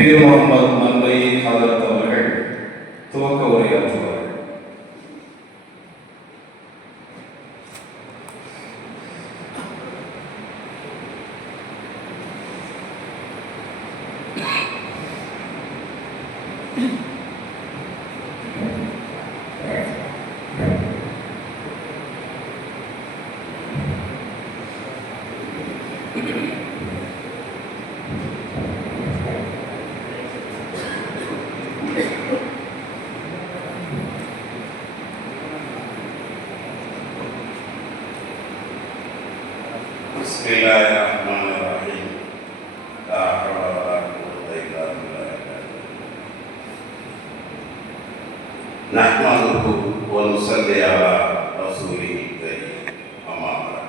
முகமது மல்லை ஹதரத் அவர்கள் துவக்க உரையாற்றுவார்கள். Bismillahirrahmanirrahim. La hawla wa la quwwata illa billah. Nahmaduhu wa nusalli ala rasulihi karim. Amma ba'd.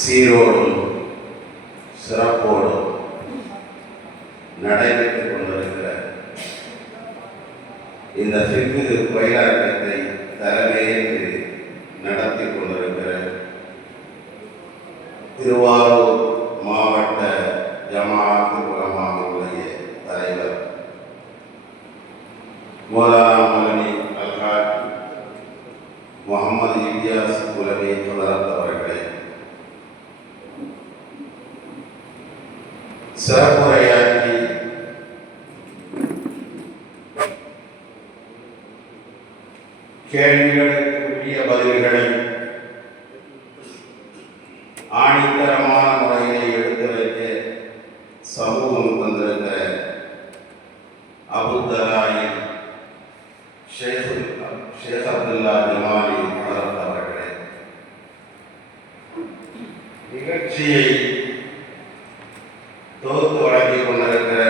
சீரோடும் சிறப்போடும் நடைபெற்றுக் கொண்டிருக்கிற இந்த ஃபிக்ஹ் பயிலரங்கத்தை தலைமையேற்று நடத்தி கொண்டிருக்கிற திருவாரூர் மாவட்ட ஜமாஅத் உலமாவுடைய தலைவர் மௌலானா மௌலவி அல்ஹாஜ் முகமது இலியாஸ் குலவி ஹதரத் அவர்களே, சிறப்புரையாற்றி கேள்விகளுக்கு உரிய பதில்களை ஆணித்தரமான முறையிலே எடுத்துரைக்க சமூகம் தந்திருக்கிற அபுத்தராயின் ஷேக் அப்துல்லா ஜமாலி ஹதரத் அவர்களே, நிகழ்ச்சியை தொகுத்து வழங்கிக் கொண்டிருக்கிற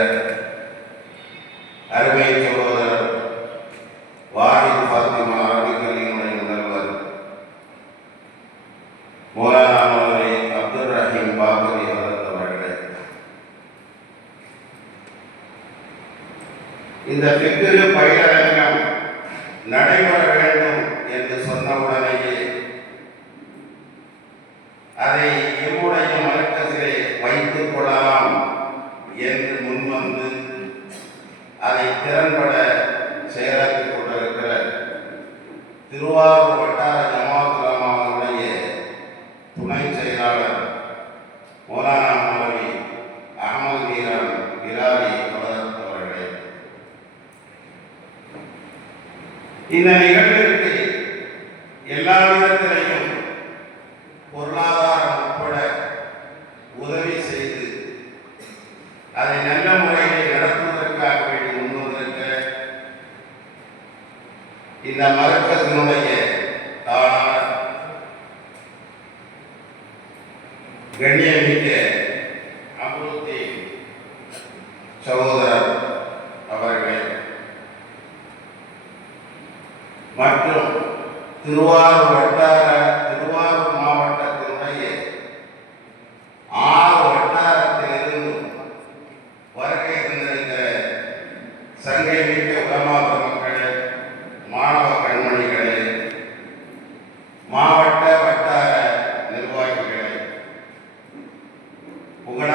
அருமை சகோதரர் வாஹித் ஃபாத்திமா அரபிக்கல்வியினுடைய முதல்வர் மௌலானா மௌலவி அப்துல் ரஹீம் பாக்கவி ஹதரத் அவர்களே, இந்த ஃபிக்ஹ் பயிலரங்கம் நடைபெற வேண்டும் என்று சொன்னவுடனேயே அதை எம்முடைய மரக்கசிலே வைத்துக் கொள்ளலாம் என்று முன்வந்து அதை திறன்பட செயலாற்றிக் கொண்டிருக்கிற திருவாரூர் வட்டார ஜமாஅத் உலமாவுடைய துணை செயலாளர் மௌலானா மௌலவி அஹமது மீரான் பிலாலி ஹதரத் அவர்களே, இந்த நிகழ்விற்கு எல்லா விதத்திலையும் பொருளாதாரம் உட்பட உதவி செய்து அதை நல்ல முறையில் நடத்துவதற்காக வேண்டி முன்வந்திருக்க இந்த மரக்கத்தினுடைய தாளாளர் கண்ணியமிக்க அபுருத்தி சகோதரர் அவர்களே மற்றும் திருவாரூர் மாவட்டத்தினுடைய 6 வட்டாரத்திலிருந்தும் வருகை தந்திருக்கிற சங்கை மிக்க உலமா மக்களே, மாணவ கண்மணிகளே, மாவட்ட வட்டார நிர்வாகிகளே, உங்கள்